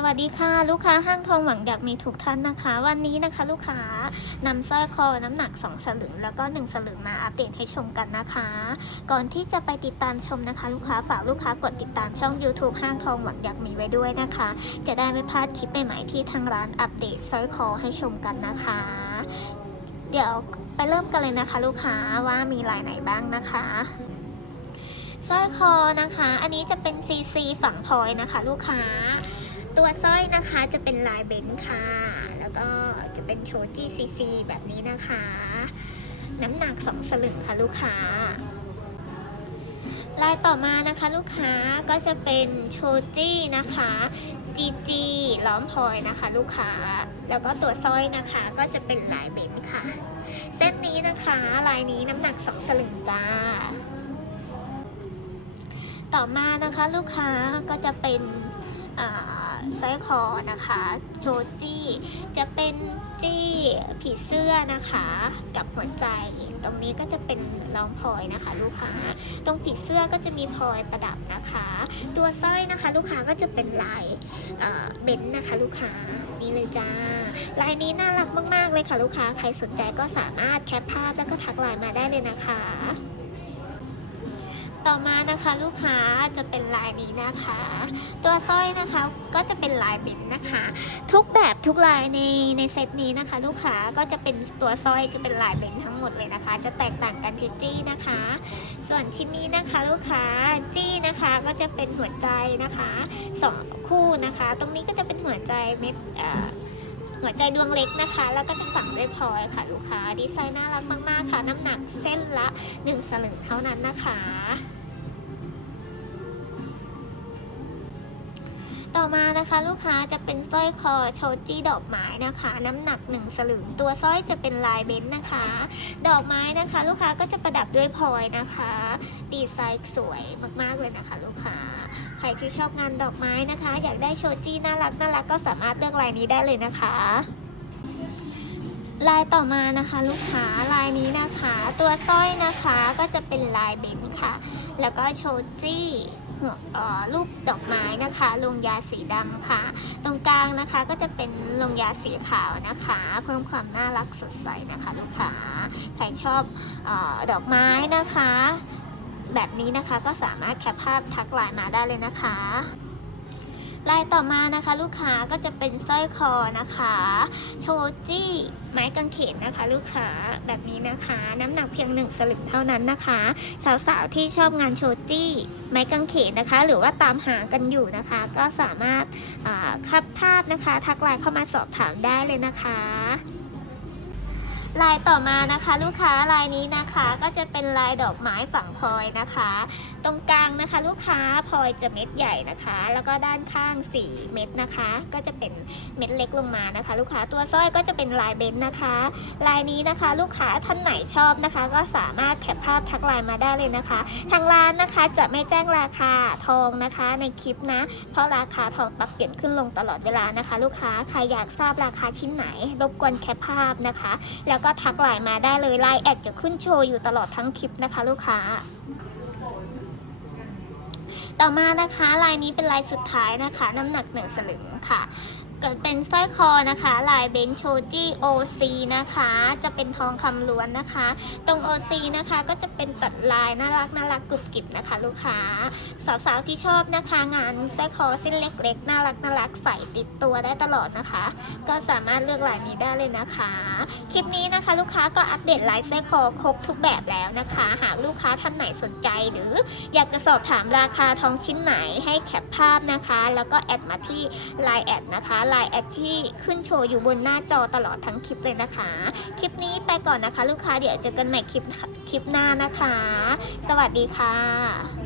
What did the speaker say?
สวัสดีค่ะ ลูกค้าห้างทองหวังอยากมีทุกท่านนะคะ วันนี้นะคะ ลูกค้านำสร้อยคอน้ำหนัก 2 สลึงแล้วก็ 1 สลึงมาอัปเดตให้ชมกันนะคะ ก่อนที่จะไปติดตามชมนะคะ ลูกค้าฝากลูกค้ากดติดตามช่อง YouTube ห้างทองหวังอยากมีไว้ด้วยนะคะ จะได้ไม่พลาดคลิปใหม่ๆที่ทางร้านอัปเดตสร้อยคอให้ชมกันนะคะ เดี๋ยวไปเริ่มกันเลยนะคะ ลูกค้าว่ามีลายไหนบ้างนะคะสร้อยคอนะคะ อันนี้จะเป็นซีซีฝั่งพลอยนะคะ ลูกค้า ตัวสร้อยนะคะจะเป็นลายเบนซ์ค่ะ แล้วก็จะเป็นโชจีซีซีแบบนี้นะคะ น้ำหนัก2สลึงค่ะลูกค้า ลายต่อมานะคะลูกค้าก็จะเป็นโชจี้นะคะจีจีล้อมพลอยนะคะ ลูกค้า แล้วก็ตัวสร้อยนะคะก็จะเป็นลายเบนซ์ค่ะ เส้นนี้นะคะลายนี้น้ำหนัก2สลึงจ้าต่อมานะคะลูกค้าก็จะเป็น สร้อยคอนะคะ โชจี้จะเป็นจี้ผีเสื้อนะคะ กับหัวใจ ตรงนี้ก็จะเป็นรองพลอยนะคะ ลูกค้า ตรงผีเสื้อก็จะมีพลอยประดับนะคะ ตัวสร้อยนะคะ ลูกค้าก็จะเป็นลายเอ่อเบนนะคะ ลูกค้านี่เลยจ้าลายนี้น่ารักมาก ๆ เลยค่ะลูกค้าใครสนใจก็สามารถแคปภาพแล้วก็ทักไลน์มาได้เลยนะคะ ต่อมานะคะลูกค้าจะเป็นลายนี้นะคะ ตัวสร้อยนะคะก็จะเป็นลายเบนนะคะ ทุกแบบทุกลายในในเซตนี้นะคะ ลูกค้าก็จะเป็นตัวสร้อยจะเป็นลายเบนทั้งหมดเลยนะคะ จะแตกต่างกันที่จี้นะคะ ส่วนชิ้นนี้นะคะลูกค้าจี้นะคะก็จะเป็นหัวใจนะคะสองคู่นะคะ ตรงนี้ก็จะเป็นหัวใจเม็ดเอ่อหัวใจดวงเล็กนะคะ แล้วก็จะฝังด้วยพลอยค่ะ ลูกค้าดีไซน์น่ารักมาก ๆ ค่ะ น้ำหนักเส้นละ 1 สลึงเท่านั้นนะคะ นะคะ ลูกค้าจะเป็นสร้อยคอโชจีดอกไม้นะคะ น้ำหนัก 1 สลึง ตัวสร้อยจะเป็นลายเบนซ์นะคะ ดอกไม้นะคะ ลูกค้าก็จะประดับด้วยพลอยนะคะ ดีไซน์สวยมากๆเลยนะคะ ลูกค้าใครที่ชอบงานดอกไม้นะคะ อยากได้โชจีน่ารักน่ารักก็สามารถเลือกลายนี้ได้เลยนะคะลายต่อมานะคะลูกค้าลายนี้นะคะ ตัวสร้อยนะคะก็จะเป็นลายเบนซ์ค่ะ แล้วก็โชจี้ รูปดอกไม้นะคะลงยาสีดำค่ะ ตรงกลางนะคะก็จะเป็นลงยาสีขาวนะคะ เพิ่มความน่ารักสดใสนะคะลูกค้าใครชอบออดอกไม้นะคะ แบบนี้นะคะก็สามารถแคปภาพทักไลน์มาได้เลยนะคะ ลายต่อมานะคะ ลูกค้าก็จะเป็นสร้อยคอนะคะ โชจี้ไม้กางเขนนะคะ ลูกค้าแบบนี้นะคะ น้ำหนักเพียงหนึ่งสลึงเท่านั้นนะคะ สาวๆที่ชอบงานโชจี้ไม้กางเขนนะคะ หรือว่าตามหากันอยู่นะคะ ก็สามารถคัดภาพนะคะ ทักไลน์เข้ามาสอบถามได้เลยนะคะลายต่อมานะคะ ลูกค้าลายนี้นะคะก็จะเป็นลายดอกไม้ฝั่งพลอยนะคะ ตรงกลาง นะคะลูกค้าพลอยจะเม็ดใหญ่นะคะ แล้วก็ด้านข้าง 4 เม็ดนะคะ ก็จะเป็นเม็ดเล็กลงมานะคะ ลูกค้าตัวสร้อยก็จะเป็นลายเบนซ์นะคะ ลายนี้นะคะ ลูกค้าท่านไหนชอบนะคะ ก็สามารถแคปภาพทักไลน์มาได้เลยนะคะ ทางร้านนะคะจะไม่แจ้งราคาทองนะคะ ในคลิปนะ เพราะราคาทองปรับเปลี่ยนขึ้นลงตลอดเวลานะคะ ลูกค้าใครอยากทราบราคาชิ้นไหน รบกวนแคปภาพนะคะ แล้วก็ทักไลน์มาได้เลยไลน์แอดจะขึ้นโชว์อยู่ตลอดทั้งคลิปนะคะ ลูกค้า ต่อมานะคะลายนี้เป็นลายสุดท้ายนะคะ น้ำหนักหนึ่งสลึงค่ะ เกิดเป็นสร้อยคอนะคะ ลายเบนโชจีโอซีนะคะ จะเป็นทองคำล้วนนะคะ ตรงโอซีนะคะก็จะเป็นตัดลายน่ารักน่ารักกรุบกริบนะคะ ลูกค้า สาวๆที่ชอบนะคะ งานสร้อยคอเส้นเล็กๆน่ารักน่ารักใส่ติดตัวได้ตลอดนะคะ ก็สามารถเลือกลายนี้ได้เลยนะคะ คลิปนี้นะคะ ลูกค้าก็อัปเดตลายสร้อยคอครบทุกแบบแล้วนะคะ หากลูกค้าท่านไหนสนใจหรือ อยากจะสอบถามราคาทองชิ้นไหนให้แคปภาพนะคะ แล้วก็แอดมาที่ Line แอดนะคะลายแอดที่ขึ้นโชว์อยู่บนหน้าจอตลอดทั้งคลิปเลยนะคะ คลิปนี้ไปก่อนนะคะ ลูกค้าเดี๋ยวเจอกันใหม่คลิปคลิปหน้านะคะ สวัสดีค่ะ